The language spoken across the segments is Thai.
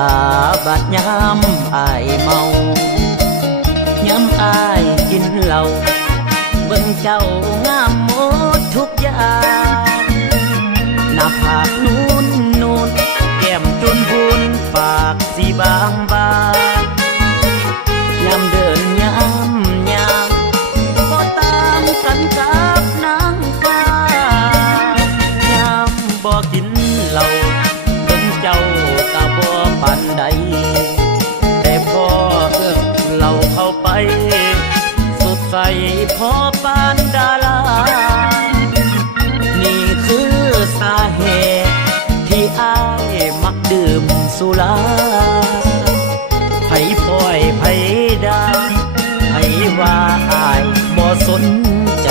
ตาบาดย้ำอายเมาย้ำอายกินเหล้าเบิ่งเจ้างามหมดทุกอย่างหน้าผากนูนแก้มจุนพูนปากสีบางย้ำเดินย้ำยางก็ตามกันกับนางฟ้าย้ำบ่กินเหล้าเบิ่งเจ้ากะบ่ปานใดแต่พอเราเข้าไปสุดใสพอปานดารานี่คือสาเหตุที่อ้ายมักดื่มสุราไผปล่อยไผด่าไผว่าอ้ายบ่สนใจ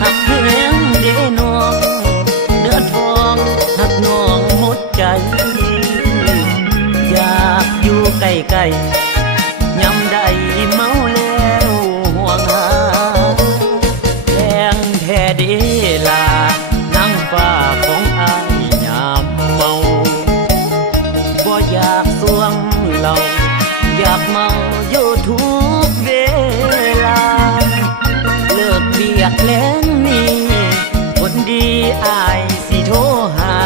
หักเพียงเดนองเนื้อทองหักน้องหมดใจอยากอยู่ใกล้ๆยำใดเมาแล้วห่วงหาแรงแท้เดลานั่งฟ้าของอายยามเมาบ่อยากสวงเราอยากเมาอยู่ทุกเวลาเลิกเบียดแล้งนี้คนดีอายสิโทรหา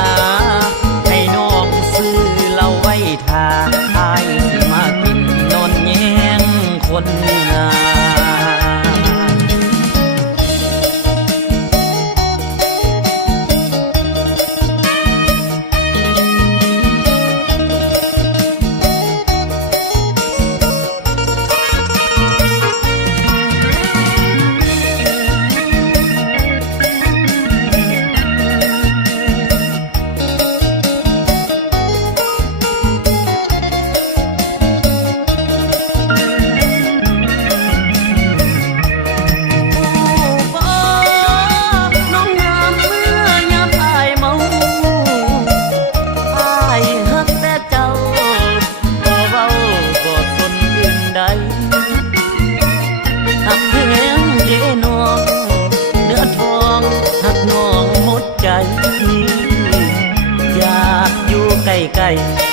ให้น้องซื้อเหล้าไว้ทาอายสิมากินนอนแย่งคนงามหักเพียงเดนองเนื้อทองหักน้องหมดใจอยากอยู่ใกล้ๆ